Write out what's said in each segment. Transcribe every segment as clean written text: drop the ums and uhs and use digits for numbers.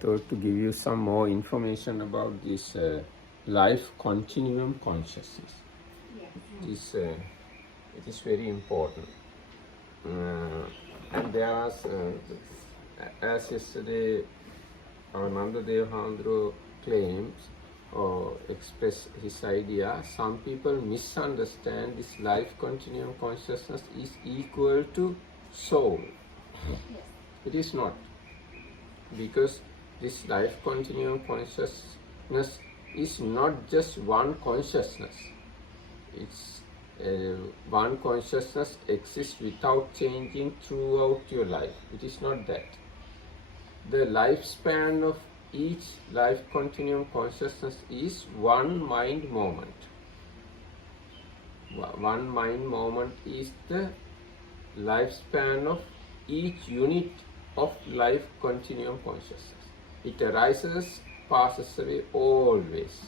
thought to give you some more information about this life continuum consciousness. It is very important. And there are, as yesterday our Nandadev Handro claims or express his idea, some people misunderstand this life continuum consciousness is equal to soul. It is not, because this life continuum consciousness is not just one consciousness. It's one consciousness exists without changing throughout your life. It is not that. The lifespan of each life continuum consciousness is one mind moment. One mind moment is the lifespan of each unit of life continuum consciousness. It arises, passes away always.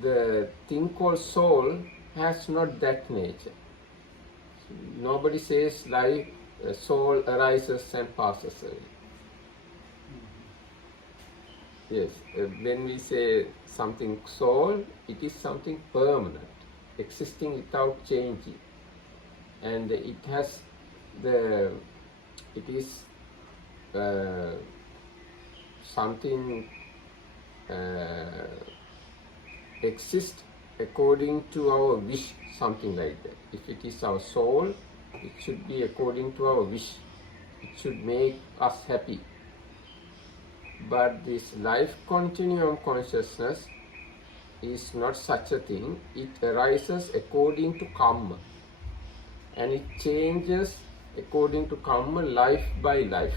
The thing called soul has not that nature. Nobody says life, soul arises and passes away. Yes, when we say something soul, it is something permanent, existing without changing, and it has it is something exists according to our wish, something like that. If it is our soul, it should be according to our wish. It should make us happy. But this life continuum consciousness is not such a thing. It arises according to karma, and it changes according to karma life by life.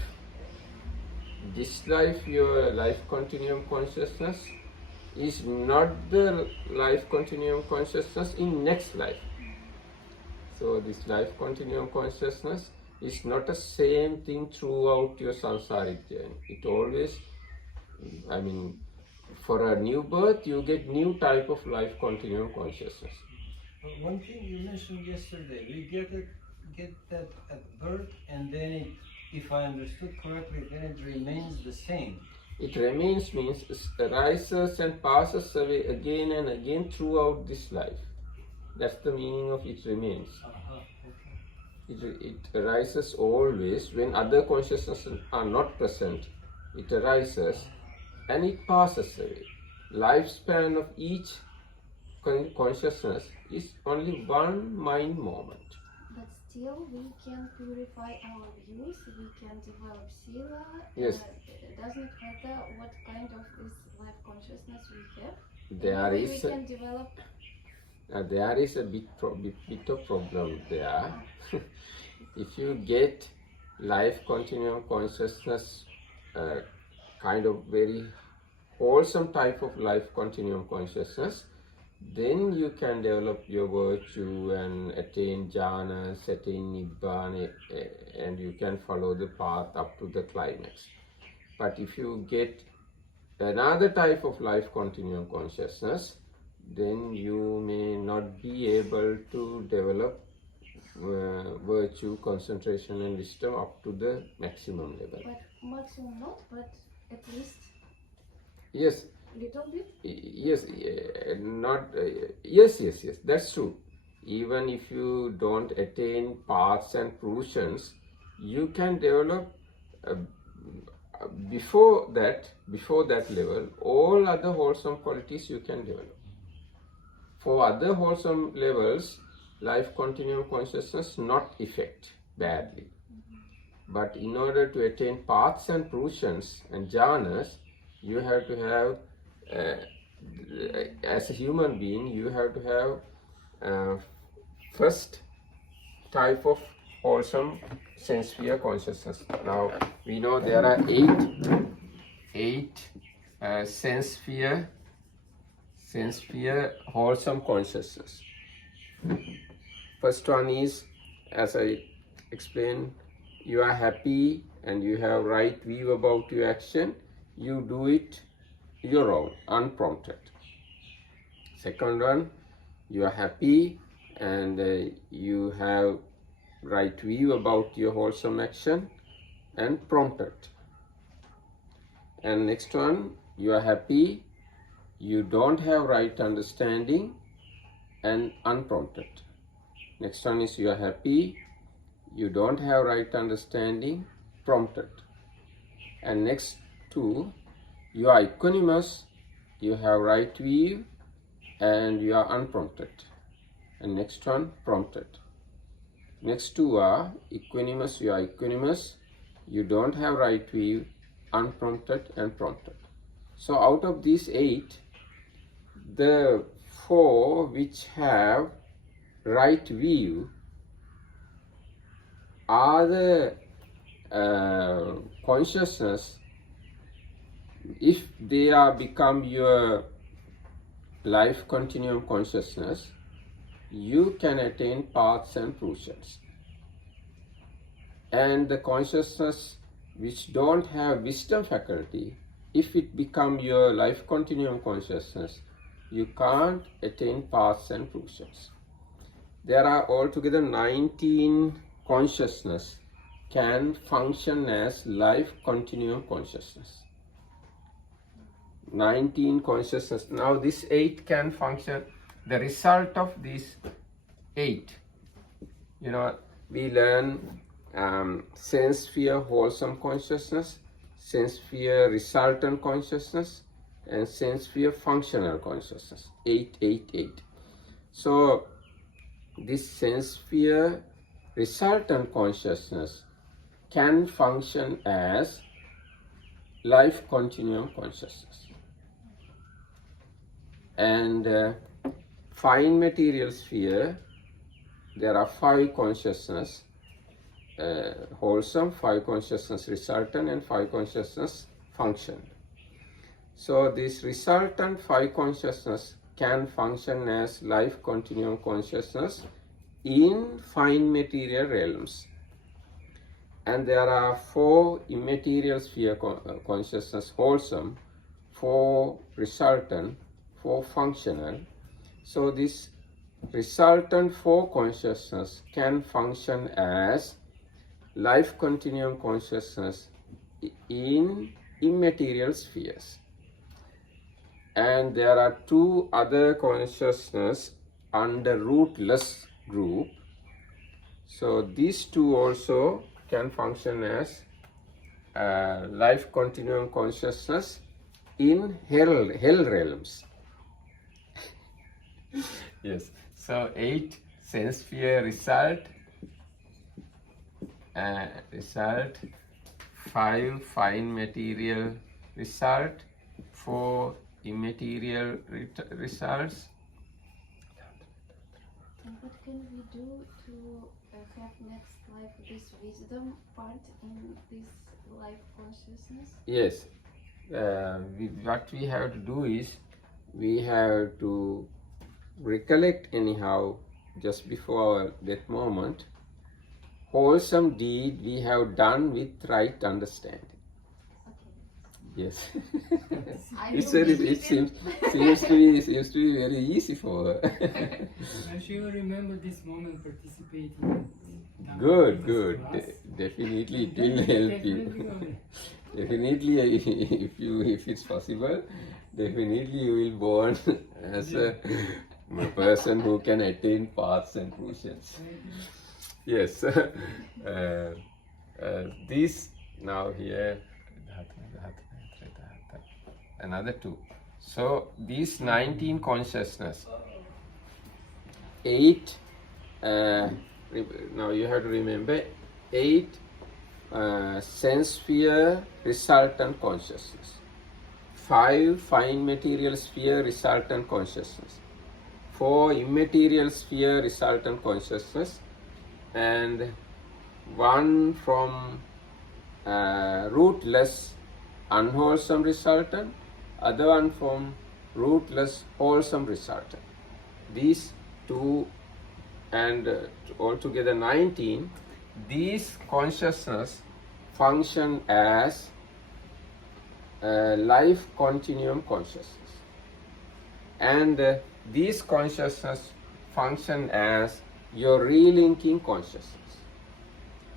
This life, your life continuum consciousness, is not the life continuum consciousness in next life. So this life continuum consciousness is not the same thing throughout your samsaric journey. It always, for a new birth, you get new type of life continuum consciousness. One thing you mentioned yesterday, we get that at birth, and then it, if I understood correctly, then it remains the same. It remains means it arises and passes away again and again throughout this life. That's the meaning of it remains. It arises always when other consciousnesses are not present. It arises and it passes away. Lifespan of each consciousness is only one mind moment. But still, we can purify our views, we can develop sila. Yes. Doesn't matter what kind of this life consciousness we have. We can develop. There is a bit of problem there. If you get life continuum consciousness, kind of very wholesome type of life continuum consciousness, then you can develop your virtue and attain jhanas, attain nibbana, and you can follow the path up to the climax. But if you get another type of life continuum consciousness, then you may not be able to develop virtue, concentration and wisdom up to the maximum level. But maximum not, but at least. Yes. Little bit? Yes, yes, that's true. Even if you don't attain paths and fruitions, you can develop before that level, all other wholesome qualities you can develop. For other wholesome levels, life continuum consciousness not affect badly. But in order to attain paths and fruitions and jhanas, you have to have as a human being, you have to have first type of wholesome sense sphere consciousness. Now we know there are eight sense sphere wholesome consciousness. First one is, as I explained, you are happy and you have right view about your action. You do it your own, unprompted. Second one, you are happy and you have right view about your wholesome action and prompted. And next one, you are happy, you don't have right understanding, and unprompted. Next one is you are happy, you don't have right understanding, prompted. And next two, you are equanimous, you have right view, and you are unprompted. And next one, prompted. Next two are equanimous, you are equanimous, you don't have right view, unprompted, and prompted. So out of these 8, the 4 which have right view are the consciousness. If they are become your life continuum consciousness, you can attain paths and fruitions. And the consciousness which don't have wisdom faculty, if it become your life continuum consciousness, you can't attain paths and fruitions. There are altogether 19 consciousness can function as life continuum consciousness. 19 consciousness. Now this 8 can function. The result of these 8, we learn sense sphere wholesome consciousness, sense sphere resultant consciousness, and sense sphere functional consciousness. 8, 8, 8. So this sense sphere resultant consciousness can function as life continuum consciousness. And fine material sphere, there are 5 consciousness wholesome, 5 consciousness resultant, and 5 consciousness function. So this resultant 5 consciousness can function as life continuum consciousness in fine material realms. And there are 4 immaterial sphere consciousness wholesome, 4 resultant, 4 functional. So this resultant 4 consciousness can function as life continuum consciousness in immaterial spheres. And there are 2 other consciousness under rootless group. So these 2 also can function as life continuum consciousness in hell realms. Yes, so 8 sense sphere result, 5 fine material result, 4 immaterial results. And what can we do to have next life this wisdom part in this life consciousness? Yes, what we have to do is we have to recollect anyhow just before our death moment wholesome deed we have done with right understanding. Okay. Yes. I It seems to be very easy for her. And she will remember this moment participating. Good. Definitely it will help you. Definitely, if it's possible, definitely you will born as a person who can attain paths and fruitions. Yes. This now here, another 2. So these 19 consciousness, 8, now you have to remember 8 sense sphere resultant consciousness, 5 fine material sphere resultant consciousness, 4 immaterial sphere resultant consciousness, and 1 from rootless unwholesome resultant, other one from rootless wholesome resultant. These 2 and altogether 19, these consciousness function as life continuum consciousness, and these consciousness function as your relinking consciousness,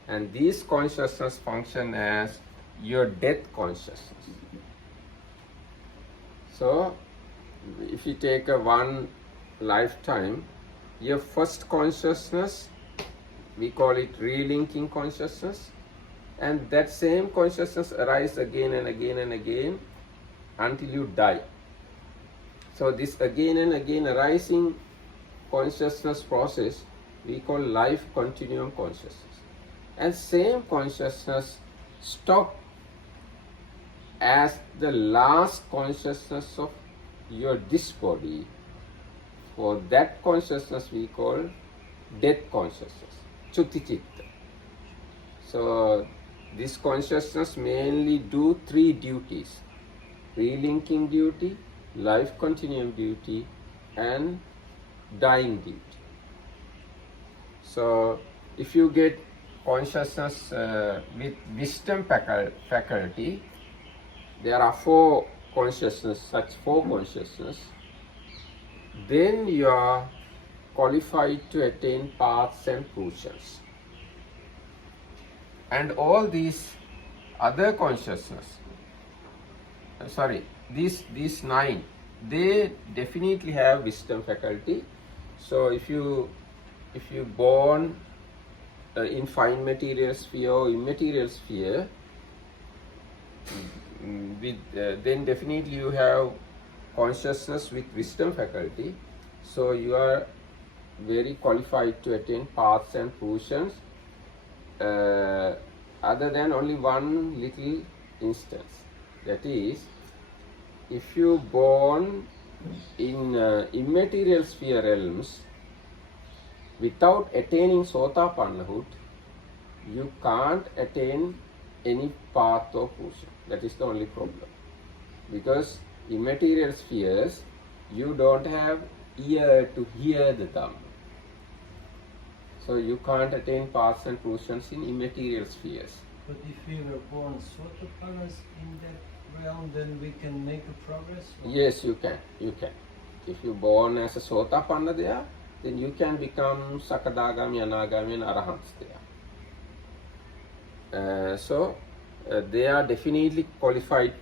and these consciousness function as your death consciousness. So if you take a one lifetime, your first consciousness, we call it relinking consciousness, and that same consciousness arises again and again and again until you die. So this again and again arising consciousness process we call life continuum consciousness. And same consciousness stop as the last consciousness of this body. For that consciousness we call death consciousness, chuti chitta. So this consciousness mainly do three duties: relinking duty, life continuum duty, and dying duty. So if you get consciousness with wisdom faculty, there are four consciousness, then you are qualified to attain paths and fruitions. And all these other consciousness, these nine, they definitely have wisdom faculty. So if you born in fine material sphere or immaterial sphere, then definitely you have consciousness with wisdom faculty. So you are very qualified to attain paths and fruitions. Other than only one little instance, that is, if you born in immaterial sphere realms without attaining sotapannahood, you can't attain any path of fruition. That is the only problem, because immaterial spheres you don't have ear to hear the Dhamma. So you can't attain paths and fruitions in immaterial spheres. But if we were born Sotapannas in that realm, then we can make a progress? Or? Yes, you can. If you're born as a Sotapanna there, then you can become Sakadagami, Anagami and Arahants there. So they are definitely qualified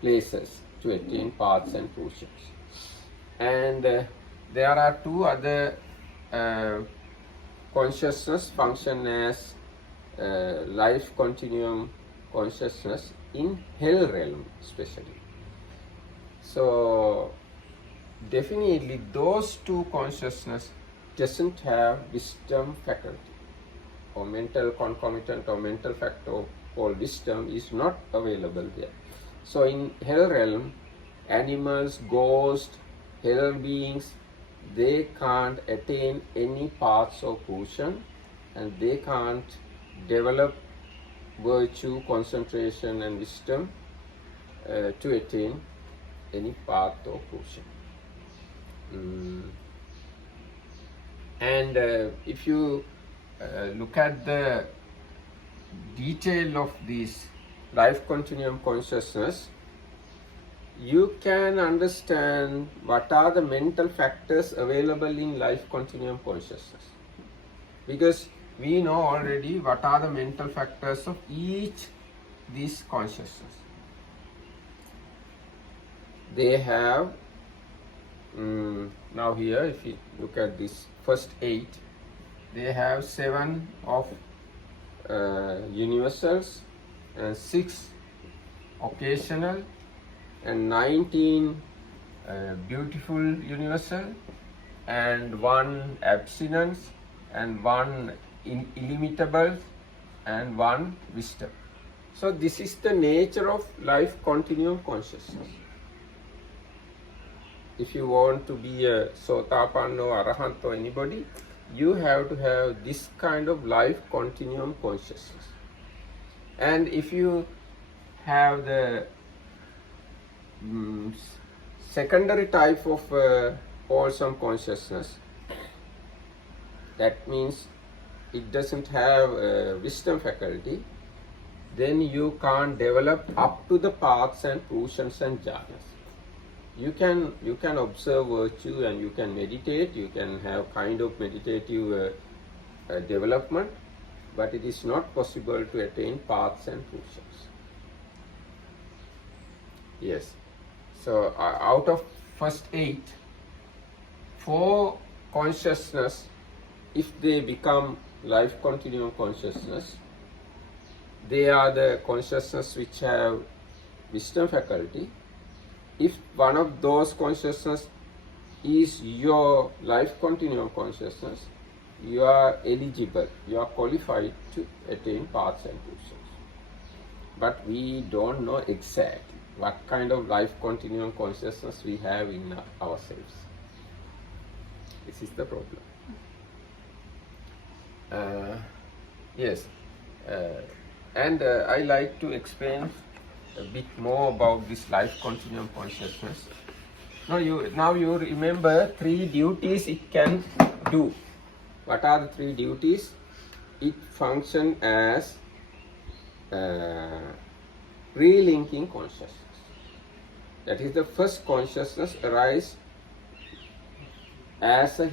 places to attain paths and fruitions. And there are two other consciousness function as life continuum consciousness in hell realm especially. So definitely those two consciousness doesn't have wisdom faculty, or mental concomitant or mental factor called wisdom is not available there. So in hell realm, animals, ghosts, hell beings, they can't attain any paths of fruition, and they can't develop virtue, concentration and wisdom to attain any path of fruition. And if you look at the detail of this life continuum consciousness, you can understand what are the mental factors available in life continuum consciousness. Because we know already what are the mental factors of each these consciousness. They have, now here if you look at this first 8, they have 7 of universals and 6 occasional and 19 beautiful universal and 1 abstinence and 1 illimitable and 1 wisdom. So this is the nature of life continuum consciousness. If you want to be a Sotapanna or Arahant or anybody, you have to have this kind of life continuum consciousness. And if you have the secondary type of wholesome consciousness, that means it doesn't have wisdom faculty, then you can't develop up to the paths and fruitions and jhanas. You can observe virtue and you can meditate, you can have kind of meditative development, but it is not possible to attain paths and fruitions. Yes. So out of first 8, 4 consciousness, if they become life continuum consciousness, they are the consciousness which have wisdom faculty. If one of those consciousness is your life continuum consciousness, you are eligible, you are qualified to attain paths and crucials. But we don't know exactly what kind of life continuum consciousness we have in ourselves. This is the problem. Yes, and I like to explain a bit more about this life continuum consciousness. Now you remember 3 duties it can do. What are the 3 duties? It functions as relinking consciousness. That is the first consciousness arise as a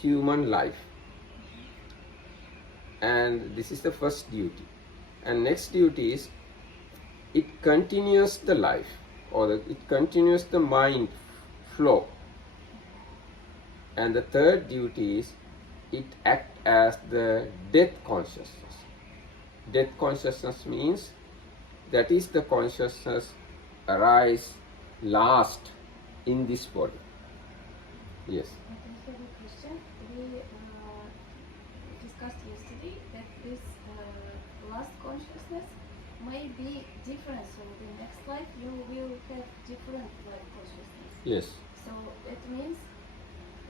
human life. And this is the first duty. And next duty is it continues the life, or it continues the mind flow. And the third duty is it acts as the death consciousness. Death consciousness means that is the consciousness arise last in this body. Yes. I have a question. We discussed yesterday that this last consciousness may be different. So the next life you will have different life consciousness. Yes. So it means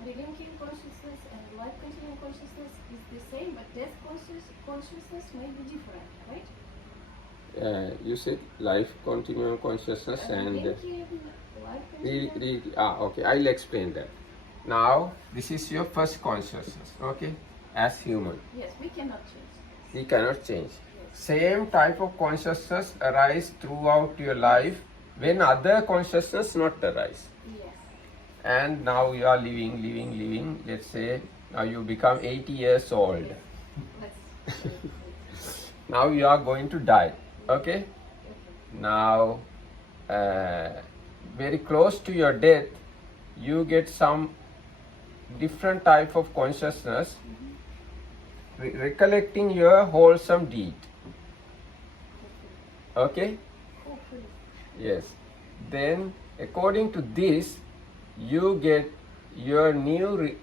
relinking consciousness and life continuum consciousness is the same, but death consciousness may be different, right? You said life continuum consciousness and Relinking life continuum. okay, I'll explain that. Now this is your first consciousness, okay, as human. Yes, we cannot change this. We cannot change. Yes. Same type of consciousness arise throughout your life when other consciousness not arise. Yes. And now you are living. Let's say now you become 80 years old. Let's Now you are going to die. Okay. Now, very close to your death, you get some different type of consciousness, recollecting your wholesome deed. Okay. hopefully. Yes. Then, according to this, you get your new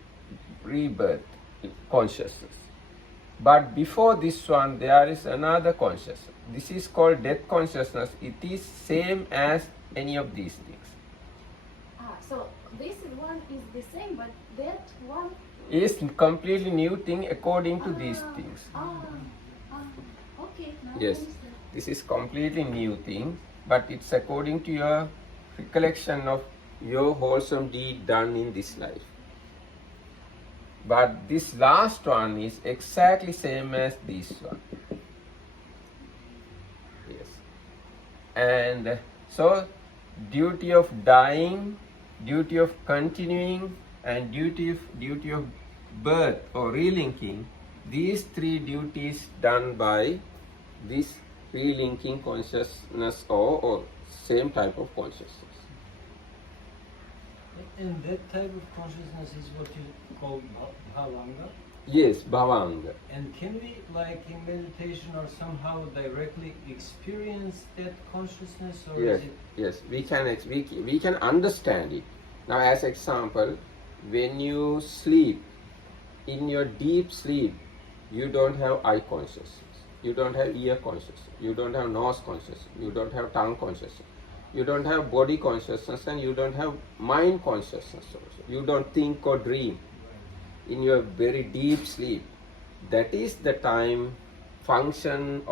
rebirth consciousness. But before this one, there is another consciousness. This is called death consciousness. It is same as any of these things. So this one is the same, but that one Is completely new thing according to these things. Okay. Now Yes, I understand. this is completely new thing, but it's according to your recollection of your wholesome deed done in this life. But this last one is exactly same as this one. Yes. And so duty of dying, duty of continuing, and duty of birth or relinking, these 3 duties done by this relinking consciousness or same type of consciousness. And that type of consciousness is what you call bhavanga. Yes, bhavanga. And can we, like in meditation, or somehow directly experience that consciousness, or Yes, is it? yes, we can understand it. Now, as example, when you sleep, in your deep sleep, you don't have eye consciousness, you don't have ear consciousness, you don't have nose consciousness, you don't have tongue consciousness, you don't have body consciousness, and you don't have mind consciousness also. You don't think or dream. In your very deep sleep, that is the time functioning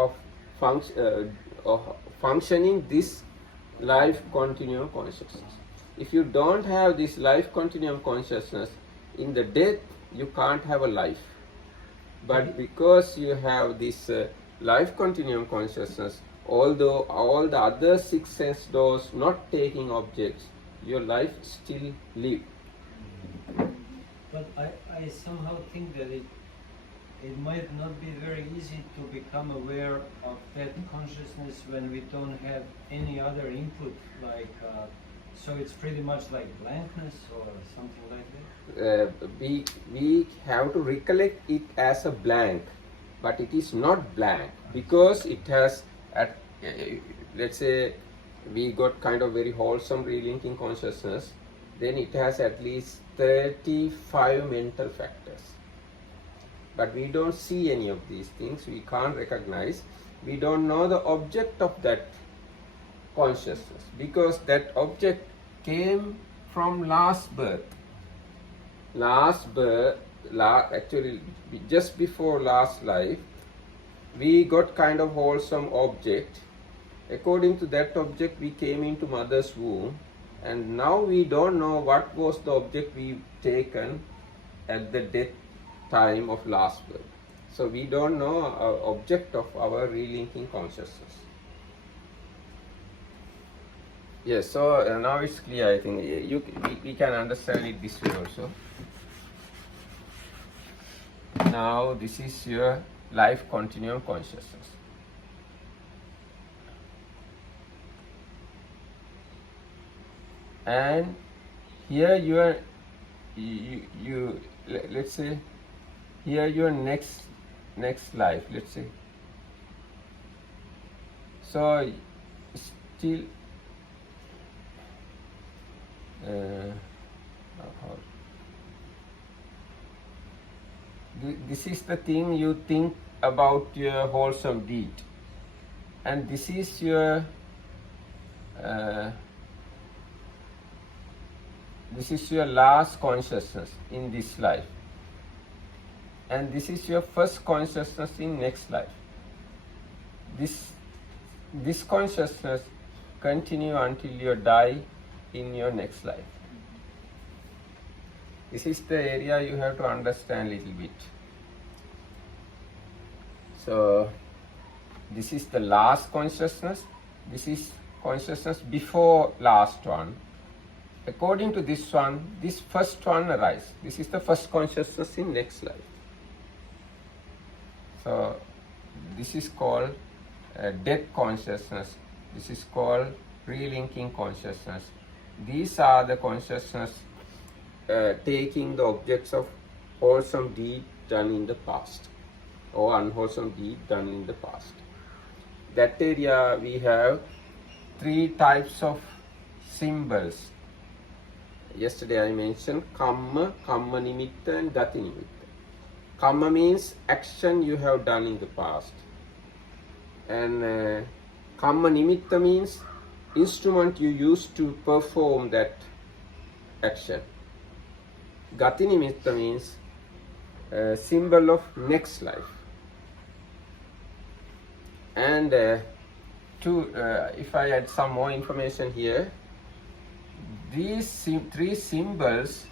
this life continuum consciousness. If you don't have this life continuum consciousness, in the death you can't have a life. But because you have this life continuum consciousness, although all the other 6 sense doors not taking objects, your life still live. But I somehow think that it might not be very easy to become aware of that consciousness when we don't have any other input, like So it's pretty much like blankness or something like that? We have to recollect it as a blank, but it is not blank because it has, at let's say we got kind of very wholesome relinking consciousness, then it has at least 35 mental factors. But we don't see any of these things, we can't recognize, we don't know the object of that consciousness because that object came from last birth. Actually just before last life, we got kind of wholesome object. According to that object, we came into mother's womb, and now we don't know what was the object we taken at the death time of last birth. So we don't know our object of our relinking consciousness. Yes, so now it's clear. I think we can understand it this way also. Now this is your life continuum consciousness. And here you let's say here your next life, let's say. So still this is the thing you think about your wholesome deed, and this is your last consciousness in this life, and this is your first consciousness in next life. This consciousness continue until you die in your next life. This is the area you have to understand a little bit. So this is the last consciousness. This is consciousness before last one. According to this one, this first one arises. This is the first consciousness in next life. So this is called death consciousness. This is called relinking consciousness. These are the consciousness taking the objects of wholesome deed done in the past or unwholesome deed done in the past. That area we have 3 types of symbols. Yesterday I mentioned kamma, kamma nimitta and gati nimitta. Kamma means action you have done in the past, and kamma nimitta means instrument you use to perform that action. Gati nimitta means symbol of next life. And if I add some more information here, these 3 symbols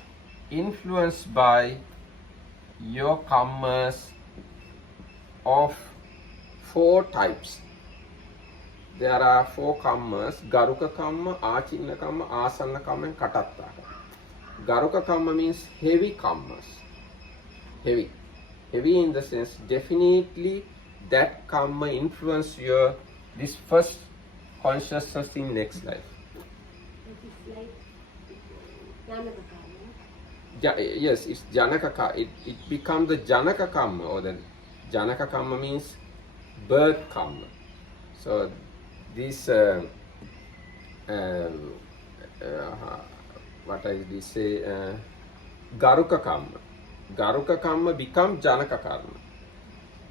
influenced by your kammas of 4 types. There are 4 kammas: garuka kamma, achinna kamma, asanna kamma and katatta kamma. Garuka kamma means heavy kammas. Heavy in the sense definitely that kamma influence your this first consciousness in next life. It is like Janaka karma. Yes, it's Janaka karma. It becomes the Janaka karma, or the Janaka karma means birth karma. So this what I did say, Garuka karma. Garuka karma becomes Janaka karma,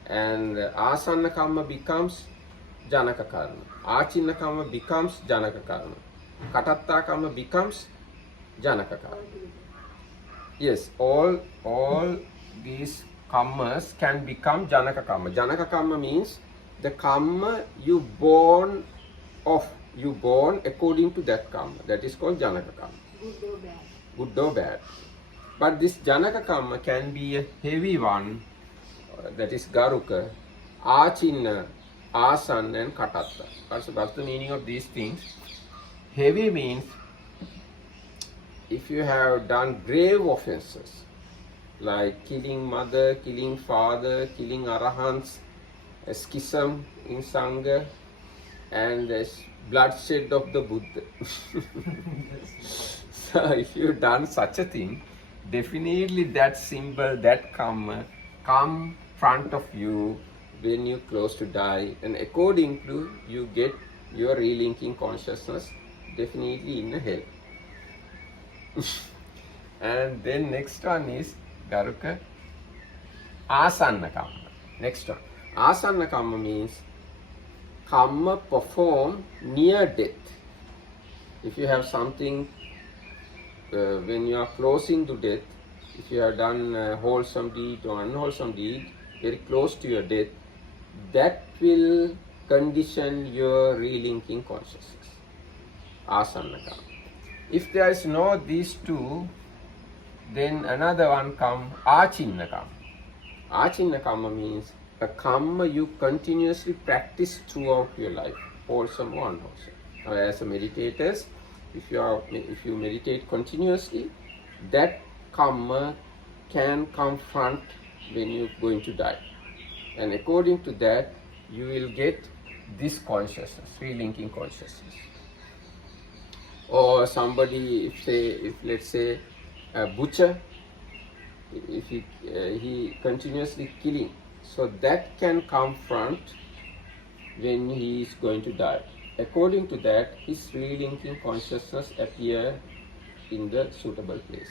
and Asanna karma becomes Janaka karma. Achinna karma becomes Janaka karma. Katatta karma becomes Janaka karma. Yes, all these karmas can become Janaka karma. Janaka karma means the karma you born according to that karma. That is called Janaka karma. Good or bad. Good or bad. But this Janaka karma can be a heavy one, that is Garuka, Achinna, Asan and Katatta. Also, what's the meaning of these things? Heavy means if you have done grave offenses like killing mother, killing father, killing arahants, schism in Sangha, and bloodshed of the Buddha. So if you've done such a thing, definitely that symbol, that karma, come front of you when you close to die, and according to you get your relinking consciousness definitely in a hell. And then next one is Garuka Asanna Kamma. Next one. Asanna Kamma means karma performed near death. If you have something, when you are closing to death, if you have done a wholesome deed or unwholesome deed very close to your death, that will condition your relinking consciousness. Asanna Kamma. If there is no these two, then another one come Achinna Kamma. Achinna Kamma means a karma you continuously practice throughout your life, wholesome or unwholesome. Now, as a meditators, if you meditate continuously, that karma can confront when you're going to die, and according to that, you will get this consciousness, relinking consciousness. Or somebody, if let's say a butcher, if he continuously killing, so that can confront when he is going to die. According to that, his relinking consciousness appear in the suitable place.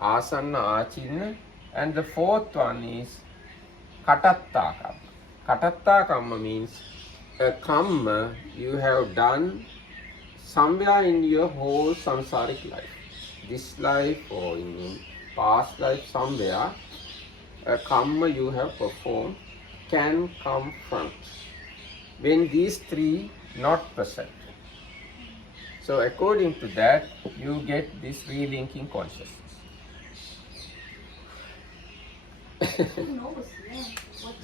Asanna Achinna. And the fourth one is Katatta Kamma. Katatta Kamma means a karma you have done somewhere in your whole samsaric life. This life or in past life somewhere, a karma you have performed can confront when these three not present. So according to that, you get this relinking consciousness. Who knows? Yeah.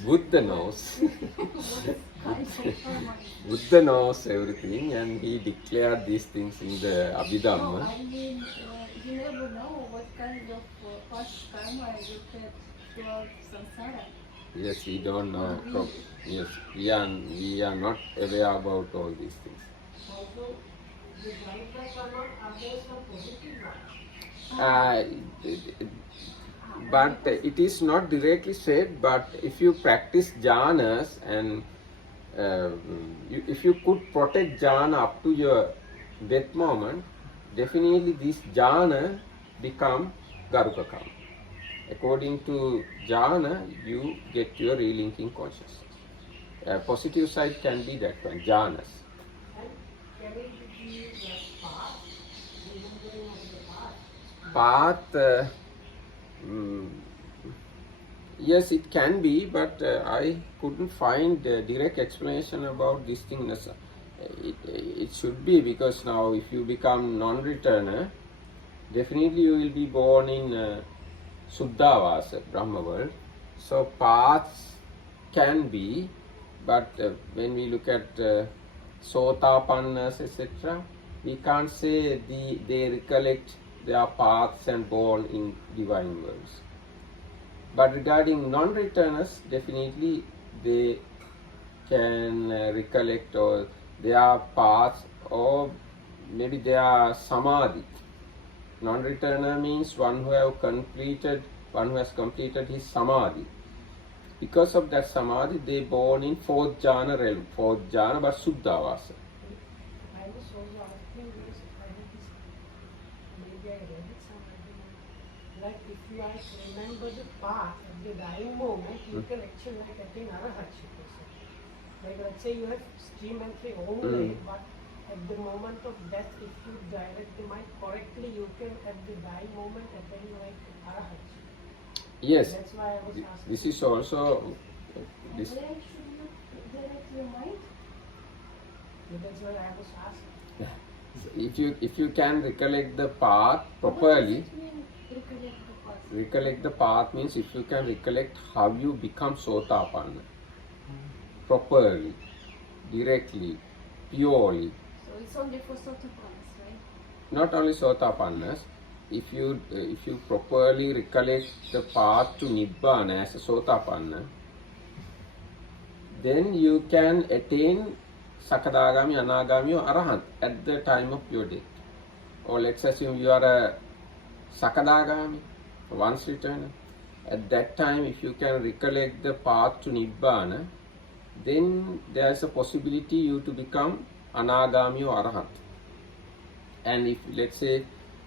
Buddha knows. What kind of karma? Buddha knows everything, and he declared these things in the No, Abhidhamma. I mean, you never know what kind of past karma you had throughout samsara. Yes, we don't know. Yes, we are not aware about all these things. Also, the Garuka karma are there some positive ones. But it is not directly said, but if you practice jhanas and if you could protect jhana up to your death moment, definitely this jhana become Garuka karma. According to jhana, you get your relinking consciousness. Positive side can be that one, jhanas. And can it be the path? Remembering of the path? Path, yes, it can be, but I couldn't find a direct explanation about this thing. It should be, because now if you become non-returner, definitely you will be born in Suddhavasa, Brahma world. So paths can be, but when we look at Sotapannas, etc., we can't say they recollect their paths and born in divine worlds. But regarding non-returners, definitely they can recollect or their paths, or maybe their samadhi. Non-returner means one who has completed his samadhi. Because of that samadhi, they born in fourth jhana realm, but Suddhavasa. I was also asking this, I think this, maybe I read it somewhere, like if you like remember the path at the dying moment, you can actually like attain arahatship. Like let's say you have stream entry only, but at the moment of death, if you direct the mind correctly, you can at the dying moment attain like arahatship. Yes, That's why I was asking. this is also this. Where should you direct your mind? That's why I was asking. If you can recollect the path properly, What does it mean, recollect the past? recollect the path means if you can recollect how you become Sotapanna properly, directly, purely. So it's only for Sotapannas, right? Not only Sotapannas, if you properly recollect the path to Nibbana as a Sotapanna, then you can attain Sakadagami, Anagami or Arahant at the time of your death. Or let's assume you are a Sakadagami, once returner. At that time, if you can recollect the path to Nibbana, then there is a possibility you to become Anagami or Arahant. And if, let's say,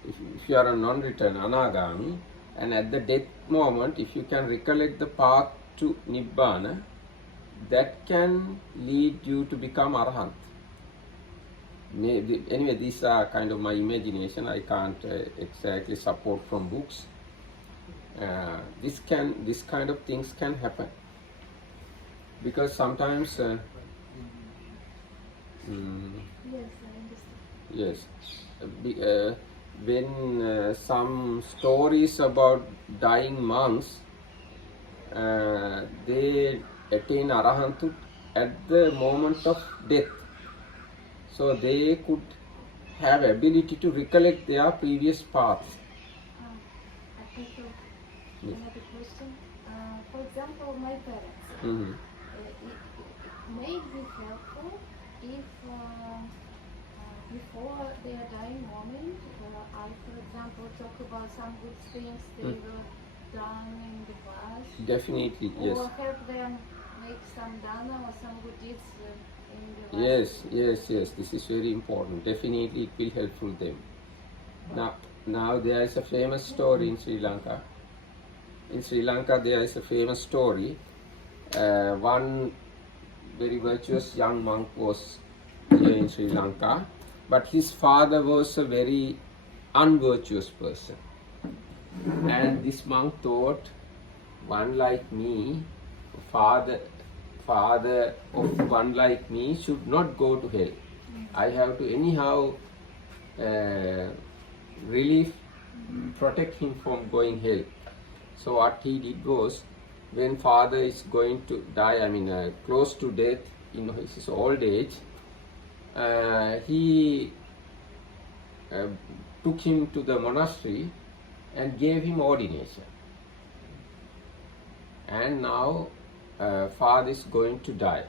if you are a non-return Anagami, and at the death moment, if you can recollect the path to Nibbana, that can lead you to become Arahant. Maybe, anyway, these are kind of my imagination. I can't exactly support from books. This kind of things can happen because sometimes. Yes, I understand. Yes, when some stories about dying monks, they attain arahantut at the moment of death. So they could have ability to recollect their previous paths. I think another question. For example, my parents. Mm-hmm. It may be helpful if before their dying moment, I, for example, talk about some good things they were done in the past. Definitely, yes. Or help them make some dana or some good deeds in the last. Yes. This is very important. Definitely, it will helpful them. Now there is a famous story in Sri Lanka. In Sri Lanka, there is a famous story. One very virtuous young monk was here in Sri Lanka, but his father was a very unvirtuous person. And this monk thought, one like me, father of one like me should not go to hell. I have to anyhow protect him from going hell. So what he did was, when father is going to die, close to death in his old age, he took him to the monastery and gave him ordination. And now father is going to die.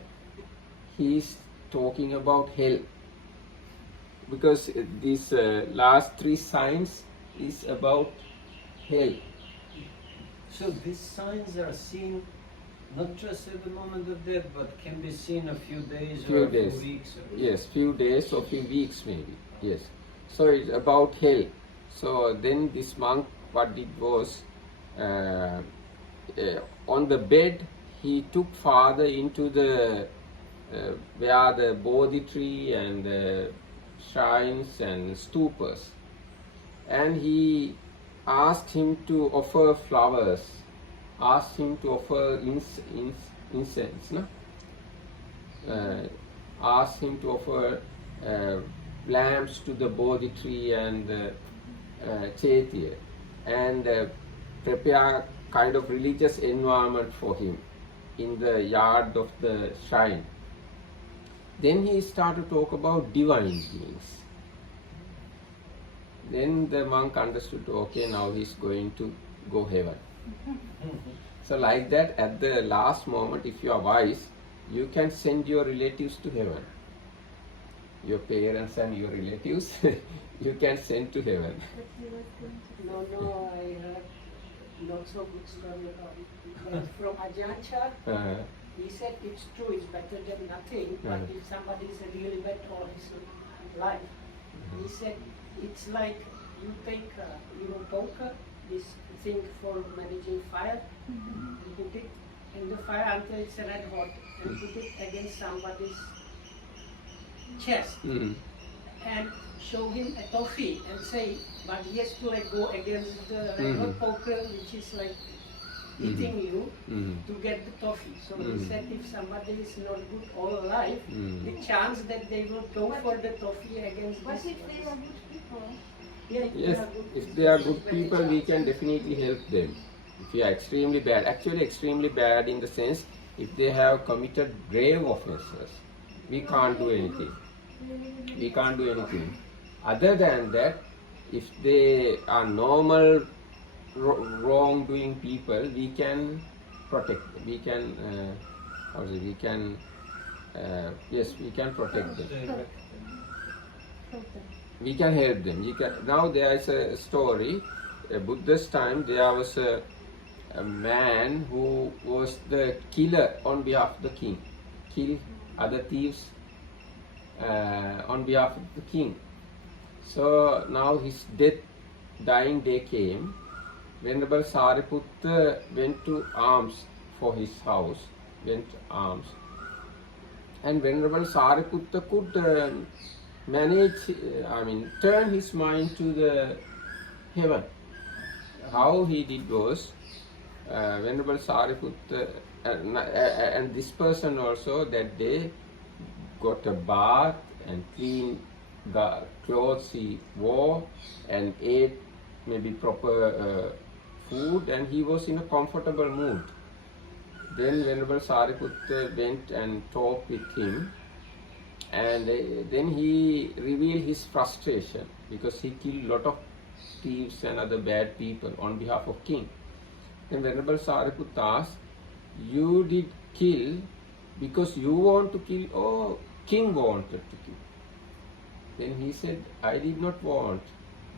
He is talking about hell because these last three signs is about hell. So these signs are seen not just at the moment of death, but can be seen a few days or a few weeks. Yes, few days or few weeks maybe. Yes. So it's about hell. So then this monk, what did was, on the bed, he took father into the where the Bodhi tree and shrines and stupas, and he asked him to offer flowers, asked him to offer incense, no? Asked him to offer lamps to the Bodhi tree and Chaitya, and prepare kind of religious environment for him in the yard of the shrine. Then he started to talk about divine beings. Then the monk understood, okay, now he's going to go heaven. So like that, at the last moment, if you are wise, you can send your relatives to heaven. Your parents and your relatives, you can send to heaven. No, I heard not so good story about it. But from Ajahn Chah, he said it's true, it's better than nothing. But if somebody is really bad for his life, he said it's like you take poker, this thing for managing fire, you put it in the fire until it's red hot, and put it against somebody's chest, and show him a toffee and say, but he has to go against the red hot poker, which is like eating you to get the toffee. So he said if somebody is not good all life, the chance that they will go for the toffee against But this if they are good people, Yes, if they are good people, we can definitely help them. If you are extremely bad, actually extremely bad in the sense, if they have committed grave offences, we can't do anything. We can't do anything. Other than that, if they are normal wrongdoing people, we can protect them. We can Yes, we can protect them. Help them. We can help them. Now there is a story. Buddha's time, there was a man who was the killer on behalf of the king, killed other thieves on behalf of the king. So now his dying day came. Venerable Sariputta went to alms for his house, went alms. And Venerable Sariputta could turn his mind to the heaven. How he did was, Venerable Sariputta and this person also that day got a bath and clean the clothes he wore and ate maybe proper food, and he was in a comfortable mood. Then Venerable Sariputta went and talked with him, and then he revealed his frustration because he killed a lot of thieves and other bad people on behalf of king. Then Venerable Sariputta asked, "You did kill because you want to kill or king wanted to kill?" Then he said, "I did not want,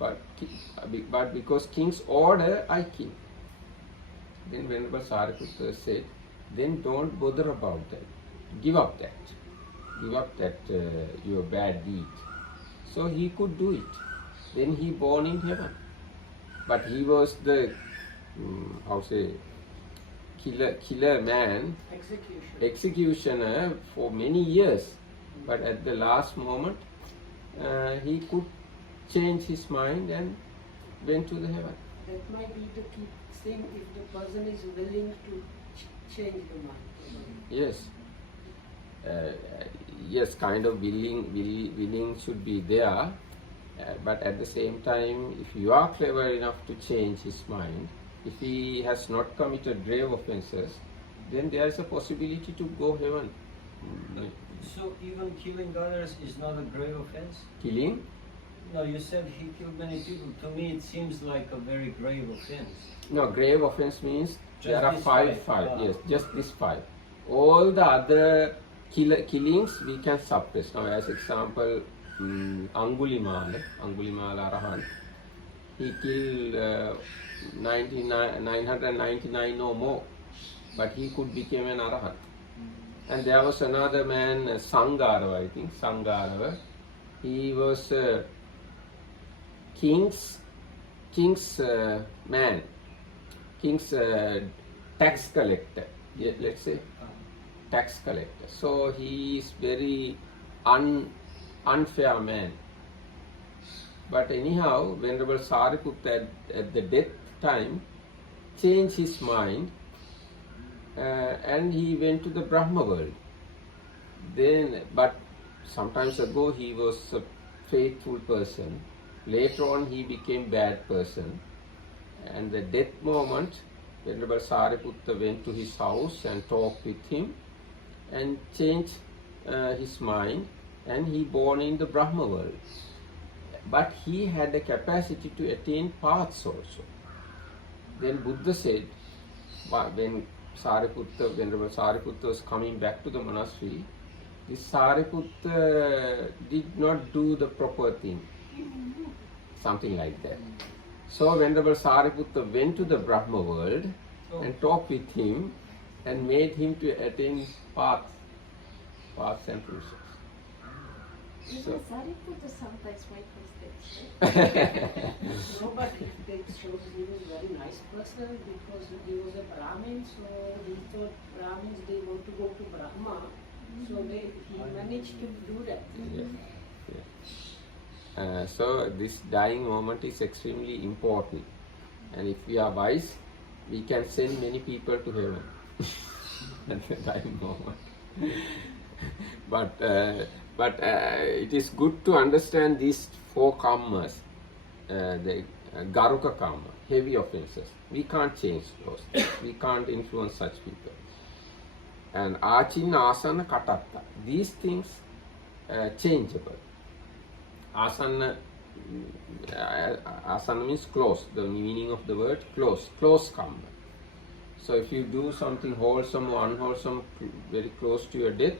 but because king's order I killed." Then Venerable Sariputta said, "Then don't bother about that. Give up that. Give up that your bad deed." So he could do it. Then he born in heaven. But he was the killer man, executioner for many years. But at the last moment, he could change his mind and went to the heaven. That might be the key thing if the person is willing to change the mind. Yes. Yes, kind of willing should be there. But at the same time, if you are clever enough to change his mind, if he has not committed grave offences, then there is a possibility to go heaven. So even killing others is not a grave offense? Killing? No, you said he killed many people. To me, it seems like a very grave offense. No, grave offense means there are this five. Yes, just this 5. All the other killings we can suppress. Now, as example, Angulimala Arahant, he killed 999 or more, but he could become an Arahant. And there was another man, Sangarava, I think, Sangarava. He was king's man, king's tax collector, yeah, let's say, tax collector. So he is very unfair man. But anyhow, Venerable Sariputta at the death time changed his mind and he went to the Brahma world. Then, but sometimes ago he was a faithful person. Later on he became bad person. And the death moment, Venerable Sariputta went to his house and talked with him and changed his mind, and he born in the Brahma world. But he had the capacity to attain paths also. Then Buddha said, when Venerable Sariputta was coming back to the monastery, this Sariputta did not do the proper thing. Something like that. So Venerable Sariputta went to the Brahma world and talked with him and made him to attain paths and process. Even Sariputta sometimes make mistakes, No, but it shows he was a very nice person because he was a Brahmin, so he thought Brahmins, they want to go to Brahma, so he managed to do that. So this dying moment is extremely important, and if we are wise, we can send many people to heaven at the dying moment. But it is good to understand these 4 karmas, the Garuka karma, heavy offences. We can't change those. We can't influence such people. And Achinna, Asana, Katatta. These things changeable. Asana means close. The meaning of the word close karma. So if you do something wholesome or unwholesome very close to your death,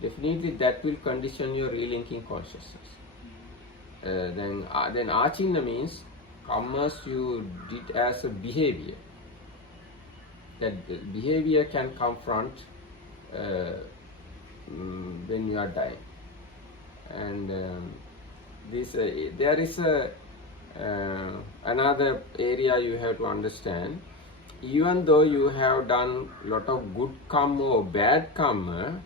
definitely that will condition your relinking consciousness. Then achinna means commerce you did as a behavior. That behavior can confront when you are dying. And there is another area you have to understand. Even though you have done lot of good karma or bad karma,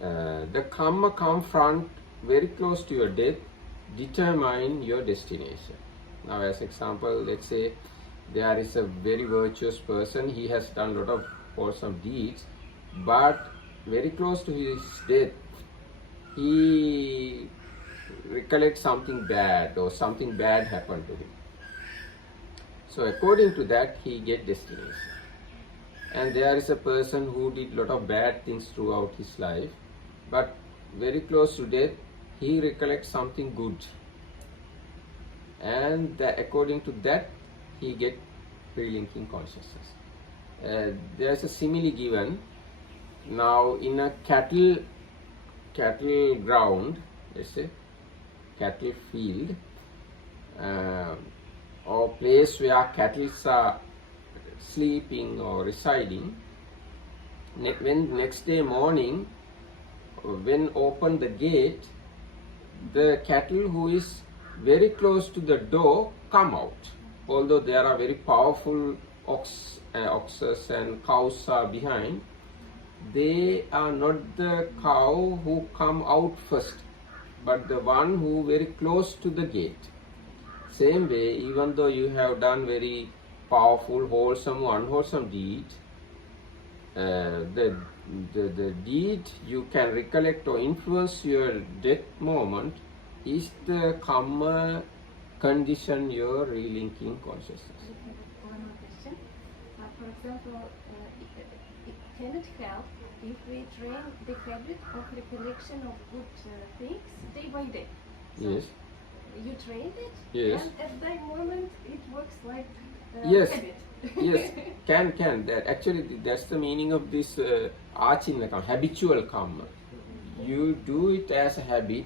the karma confront very close to your death determine your destination. Now, as example, let's say there is a very virtuous person, he has done a lot of wholesome deeds, but very close to his death, he recollects something bad or something bad happened to him. So according to that, he get destination. And there is a person who did lot of bad things throughout his life, but very close to death, he recollects something good. And according to that, he get relinking consciousness. There is a simile given. Now, in a cattle ground, let's say, cattle field, or place where cattle are sleeping or residing, when next day morning, when open the gate, the cattle who is very close to the door come out. Although there are very powerful oxes and cows are behind, they are not the cow who come out first, but the one who very close to the gate. Same way, even though you have done very powerful, wholesome or unwholesome deed, the deed you can recollect or influence your death moment is the karma condition your relinking consciousness. One more question. For example, can it help if we train the habit of recollection of good things day by day? So Yes. you trained it, Yes. and at that moment it works like Yes. habit. Yes, can. Actually, that's the meaning of this achinna karma, habitual karma. You do it as a habit,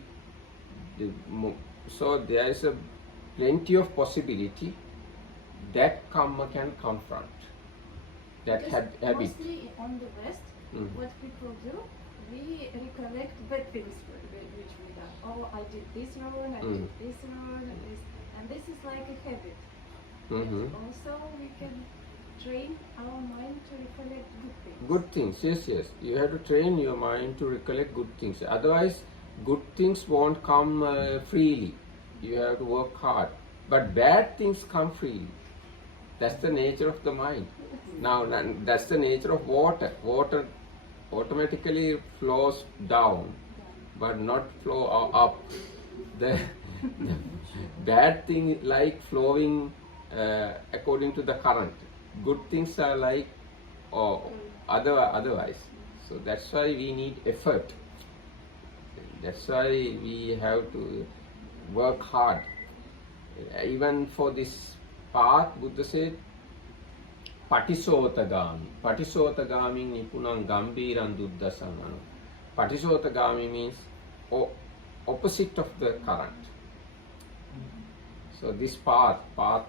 so there is a plenty of possibility that karma can confront that Because habit. mostly on the West, Mm. what people do, we recollect bad things which we done. Oh, I did this wrong, I did this wrong, and this is like a habit. Mhm. And also, we can train our mind to recollect good things. Good things, yes. You have to train your mind to recollect good things. Otherwise, good things won't come freely. You have to work hard. But bad things come freely. That's the nature of the mind. Now, that's the nature of water. Water automatically flows down, but not flow up. The bad thing like flowing according to the current. Good things are like otherwise. So that's why we need effort. That's why we have to work hard. Even for this path, Buddha said, Patisotagami. Patisotagami nipunang gambiran duddasana. Patisotagami means opposite of the current. So this path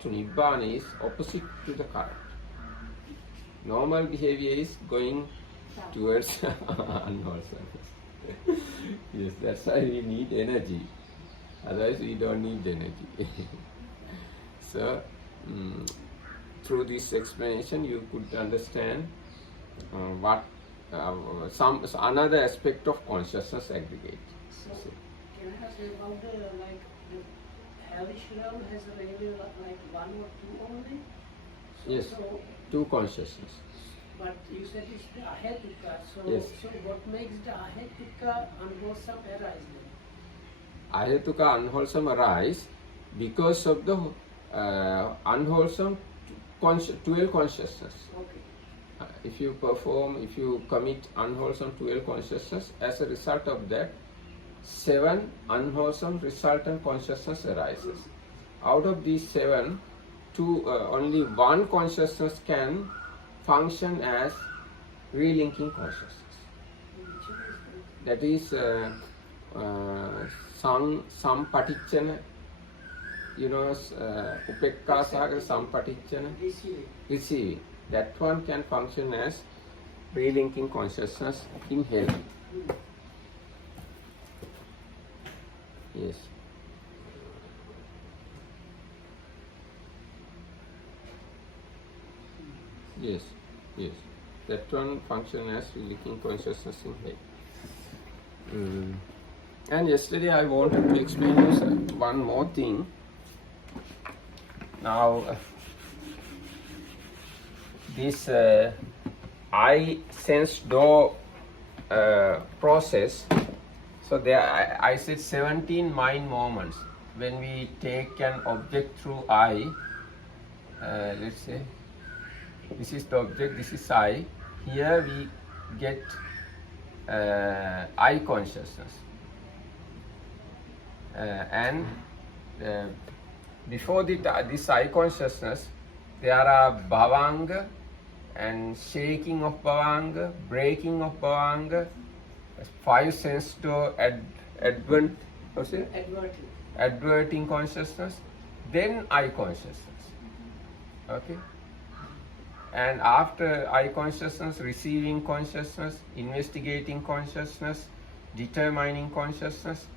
to Nibbana is opposite to the current. Normal behavior is going towards unwholesomeness. Yes, that's why we need energy. Otherwise we don't need energy. So, through this explanation you could understand what another aspect of consciousness aggregate. So, can I ask you about the hellish realm has really like one or two only? So, Yes, so, two consciousness. but you said it's the ahetuka. So, Yes. so what makes the ahetuka unwholesome arise then? Ahetuka unwholesome arise because of the unwholesome 12 consciousness. Okay. If you commit unwholesome 12 consciousness, as a result of that, 7 unwholesome resultant consciousness arises. Out of these 7, only one consciousness can function as relinking consciousness. that is sampatichana, upekka sahaga sampatichana, receiving. That one can function as relinking consciousness in health. Yes. Yes, yes. That one function as relinking consciousness in health. And yesterday I wanted to explain you one more thing. Now, this I sense door process. So there, I said 17 mind moments. When we take an object through eye, let's say this is the object, this is eye. Here we get eye consciousness, and before this eye consciousness, there are bhavanga and shaking of bhavanga, breaking of bhavanga, 5 sense door adverting consciousness, then eye consciousness. Okay? And after eye consciousness, receiving consciousness, investigating consciousness, determining consciousness,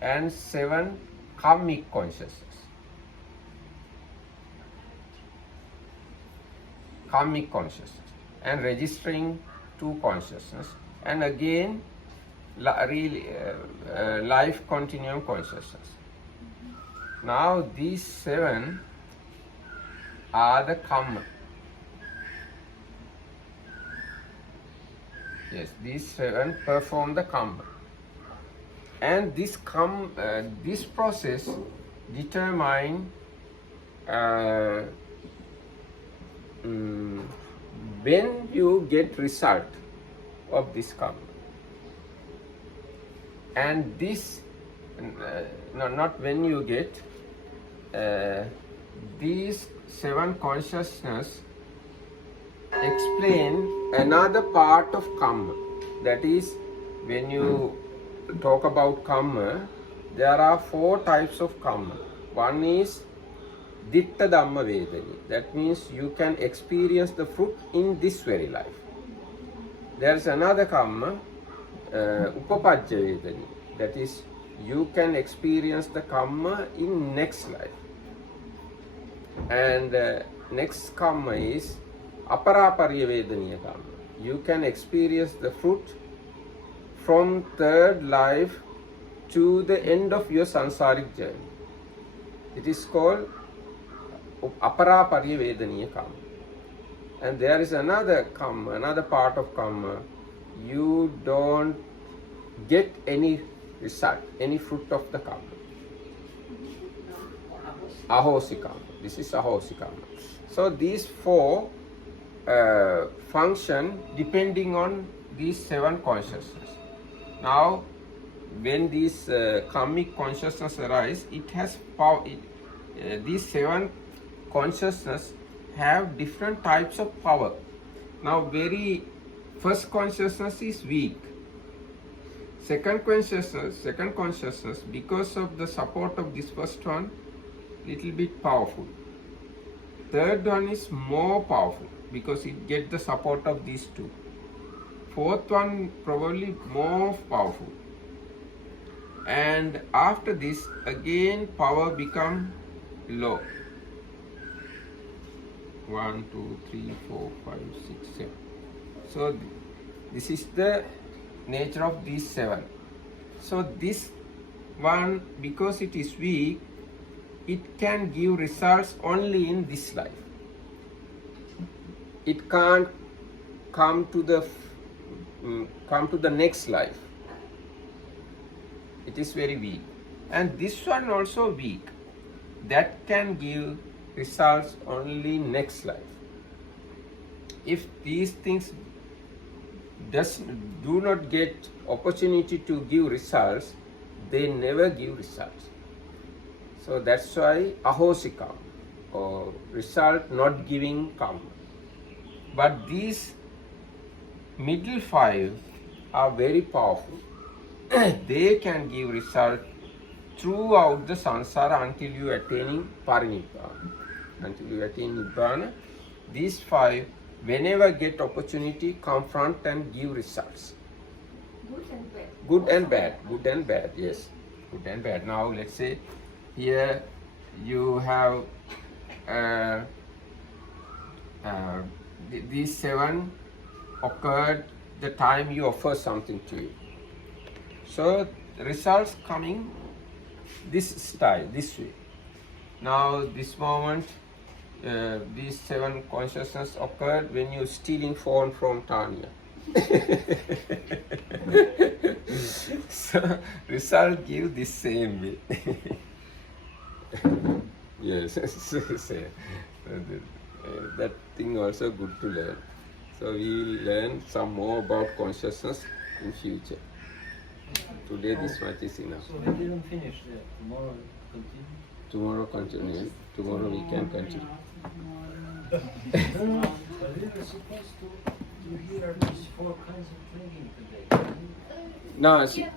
and 7 karmic consciousness. Karmic consciousness, and registering 2 consciousness, and again life continuum consciousness. Now these 7 are the karma. Yes, these 7 perform the karma, and this process determine when you get result of this karma. And this, no, not when you get, these 7 consciousness explain another part of karma. That is, when you talk about karma, there are 4 types of karma. One is ditta dhamma vedani. That means you can experience the fruit in this very life. There is another karma, upapajja vedani. That is, you can experience the karma in next life. And next karma is aparaparya vedaniya karma. You can experience the fruit from 3rd life to the end of your sansaric journey. It is called aparaparya vedaniya karma. And there is another karma, another part of karma, you don't get any result, any fruit of the karma. Ahosi karma. This is ahosi karma. So these 4 function depending on these 7 consciousness. Now, when these karmic consciousness arise, it has power. These 7 consciousness have different types of power. Now, very first consciousness is weak. Second consciousness, because of the support of this first one, little bit powerful. Third one is more powerful because it gets the support of these 2. Fourth one probably more powerful. And after this, again power become low. 1, 2, 3, 4, 5, 6, 7. So this is the nature of these 7. So this one, because it is weak, it can give results only in this life. It can't come to the next life. It is very weak. And this one also weak. That can give results only next life. If these things do not get opportunity to give results, they never give results. So that's why ahosi karma, or result not giving karma. But these middle 5 are very powerful. they can give result throughout the samsara until you attaining parinibbana. Until you attain nibbana, these five, whenever get opportunity, come front and give results. Good and bad. Good and Also bad. Good and bad. Yes. Good and bad. Now let's say here you have these seven occurred the time you offer something to you. So the results coming this style, this way. Now this moment, these seven consciousness occurred when you stealing phone from Tanya. So result give this same way. Yes, that thing also good to learn. So we will learn some more about consciousness in future. Today this much is enough. So we didn't finish that. Tomorrow continue. Tomorrow continue. Tomorrow we can continue. No, but we were supposed to hear these four kinds of thinking today. No, Yeah,